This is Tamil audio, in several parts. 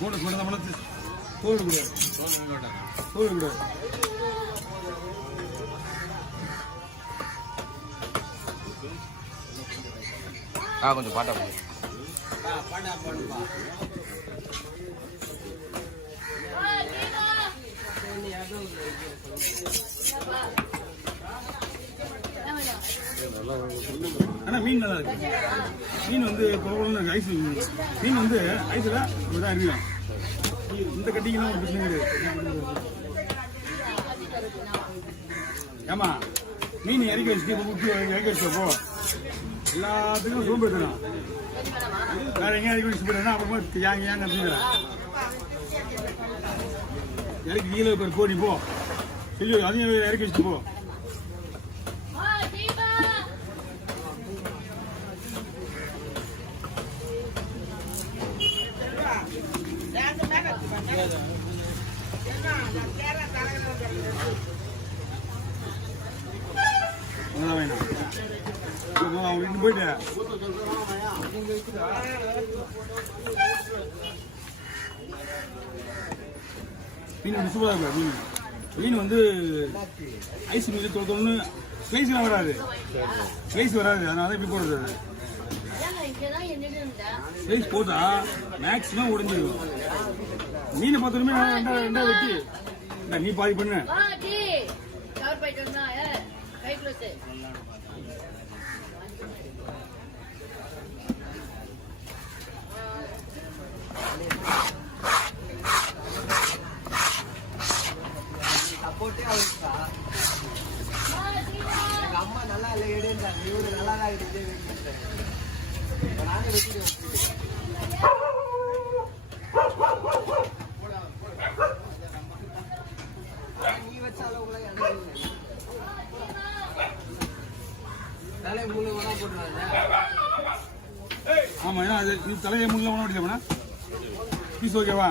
போனஸ் பண்ண நம்மள போடக்கூடாது கொஞ்சம் பாட்டா ஆனா மீன் நல்லா இருக்கு. மீன் வந்து ஐஸ் மீன் வந்து ஐஸ்ல இப்படிதான் இருக்கும். இந்த கட்டிங்கன்னா ஒரு பிரச்சனை கிடையாது. ஏமா மீன் இறக்கி வச்சுப்போ எல்லாத்துக்கும் சோம்பேறித்தனம். வேற எங்கேயும் இறக்கி வச்சு போயிட்டா அப்புறமா ஏங்க அப்படிங்கிறேன். இறக்கி கீழே போ நீ போ சொல்லி அதையும் இறக்கி வச்சுட்டு போ. போயிட்டு மீன் சூப்பரா இருக்கு. மீன் வந்து ஐஸ் மீன் தொண்ணு ஸ்லைஸ்லாம் வராது. ஸ்லைஸ் வராது, அதனால இப்படி போடுறது. அது ஸ்லைஸ் போட்டா மேக்ஸிமம் உடைஞ்சிடும். மீனை பார்த்தோமே ரெண்டா வெட்டி நீ பாதி பண்ணு. அம்மா நல்லா இல்லை எடுங்க, இவரு நல்லா தான் இருக்கு. நானே வெட்டிடுவேன். நீ வச்சாலும் கூட எனக்கு தலையை முள்ளு வேணா போட்டுருவாங்க. ஆமா, ஏன்னா அது நீ தலையை முள்ள வேணா ஓடிக்கா பீஸ் ஓகேவா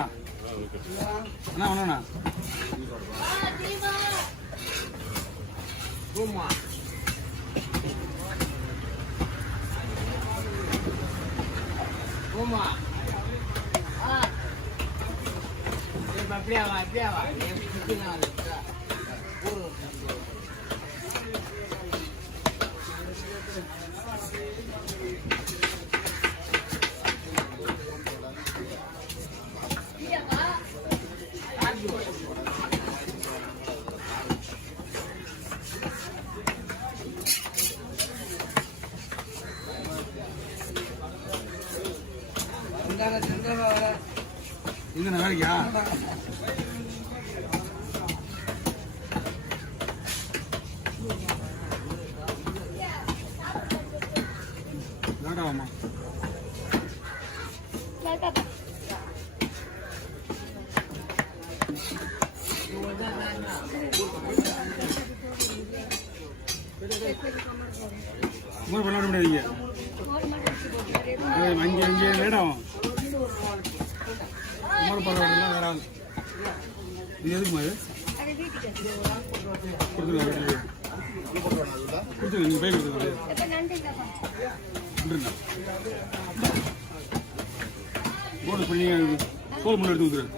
அண்ணா வேணா Goma. Goma. அப்படியே வா. இங்க வேலைக்கா வேண்டாமா பண்ண முடியாதீங்க. அங்கே வேடம் பரவாயில்லாம் வராது. இது எதுக்கு மாதிரி கொடுத்துருங்க. நீங்கள் போய் கொடுத்துருங்க. போட்டு பண்ணி தோல் முள்ள எடுத்து கொடுத்துரு.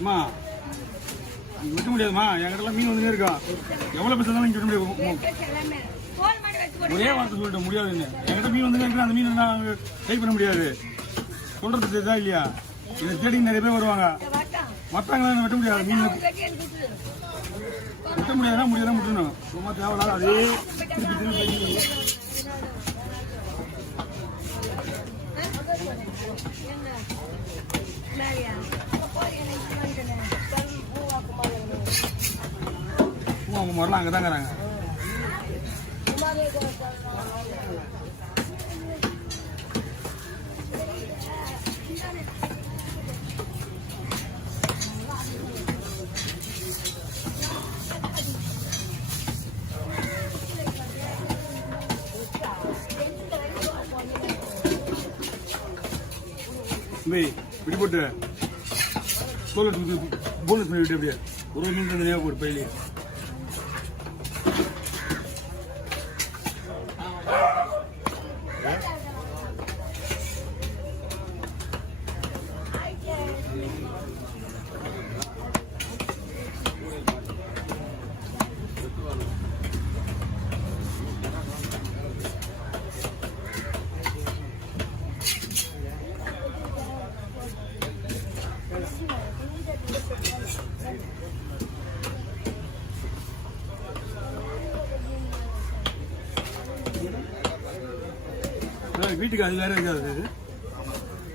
அம்மா வெட்ட முடியாதுமா, என்கிட்ட மீன் வந்து இருக்கா. எவ்வளவு பேச இங்க வெட்ட முடியாது. ஒரே வார்த்தை சொல்லிட்டு முடியாதுன்னு. என்கிட்ட மீன் வந்து அந்த மீன் நான் ட்ரை பண்ண முடியாது. சொல்றது தெரியுதா இல்லையா? இதை தேடி நிறைய பேர் வருவாங்க. மற்றவங்களாம் வெட்ட முடியாது. மீன் வெட்ட முடியாதுன்னா முடியாதான் விட்டுணும். ரொம்ப தேவையில்லாத அதே திருப்பி அவங்க முதல்ல அங்கே தாங்கிறாங்க. தம்பி இப்படி போட்டு தோல் போனஸ் பண்ணி விட்டு அப்படியே ஒரு மீன் தனியாக போட்டு பையிலே வீட்டுக்கு அது வேற இருக்காது இது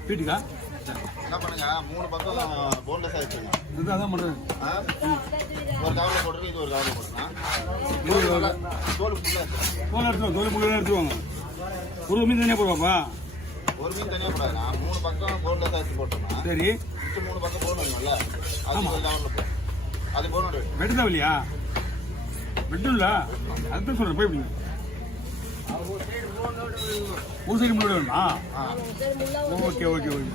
வீட்டுக்கா என்ன பண்ணுங்க 3 பக்கம் போன்லெஸ் ஆயிடுச்சுங்க. இதுதான் அதான் பண்ணுறேன் ஒரு கவர்ல போட்டுருக்கு, இது ஒரு கவர்ல போட்டுருங்க. தோல் ஃபுல்லாக தோல் எடுத்துவோம், தோல் முழுவதும் எடுத்துவாங்க. ஒரு மீன் தனியாக போடுவாப்பா. ஒரு மீன் தனியாக போடாதுண்ணா. 3 பக்கம் போன்லெஸ் ஆயிடுச்சு போட்டோம்னா சரி 3 பக்கம் போன் வேணும்ல, அது ஒரு கவர்ல போடும். அது போன் வெட்டு தான் இல்லையா வெட்டும்ல அதுதான் சொல்கிறேன் போய் எப்படிங்க ஒரு சைடு முன்னாடி வேணுமா? ஓகே ஓகே ஓகே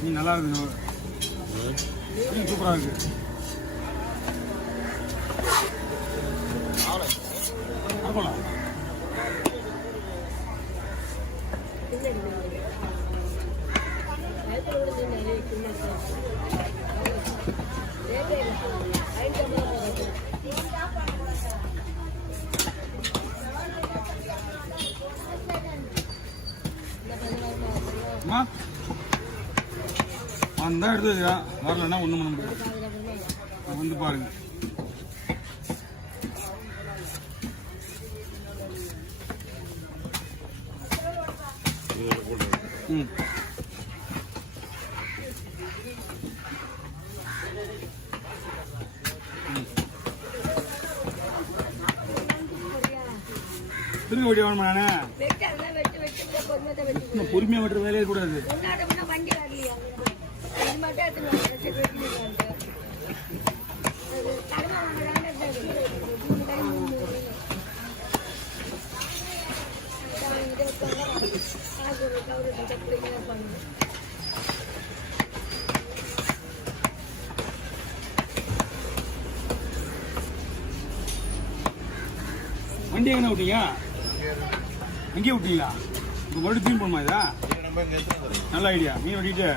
மீன் நல்லா இருக்கு, மீன் சூப்பராக இருக்கு. போகலாம் வந்தா எடுத்து வைக்கிறேன், வரலன்னா ஒன்றும் பண்ண முடியாது. வந்து பாருங்க ம் திரும்ப வெட்டி வேணுமா? நானே பொறுமையாக வெட்டுற வேலையே கூடாது. வண்டி எங்கே விட்டீங்க? அங்கேயே விட்டீங்களா? இப்போ மறுபடியும் தீன் பண்ணுமா? இதா நல்ல ஐடியா. மீன் வெட்டிட்டு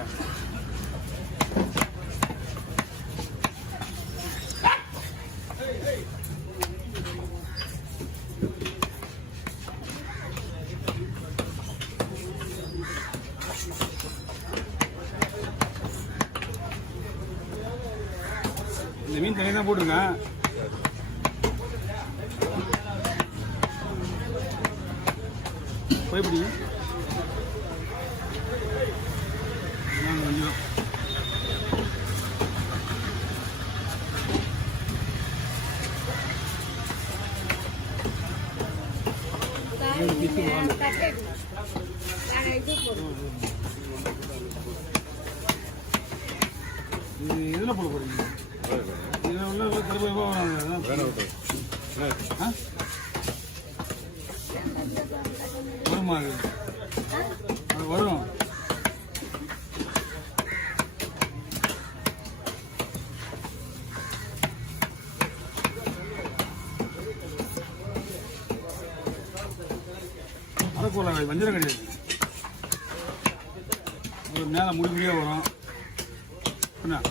இந்த மீன் தனியாக தான் போட்டிருக்கேன். போய் பிடிங்க கொஞ்சம் இதில் போட போறீங்க? இதில் உள்ள கருவேப்பா வருமா? அது வரும். அரைக்கோளை வஞ்சிரம் கிடையாது, ஒரு மேலே முடிமுடியாக வரும். என்ன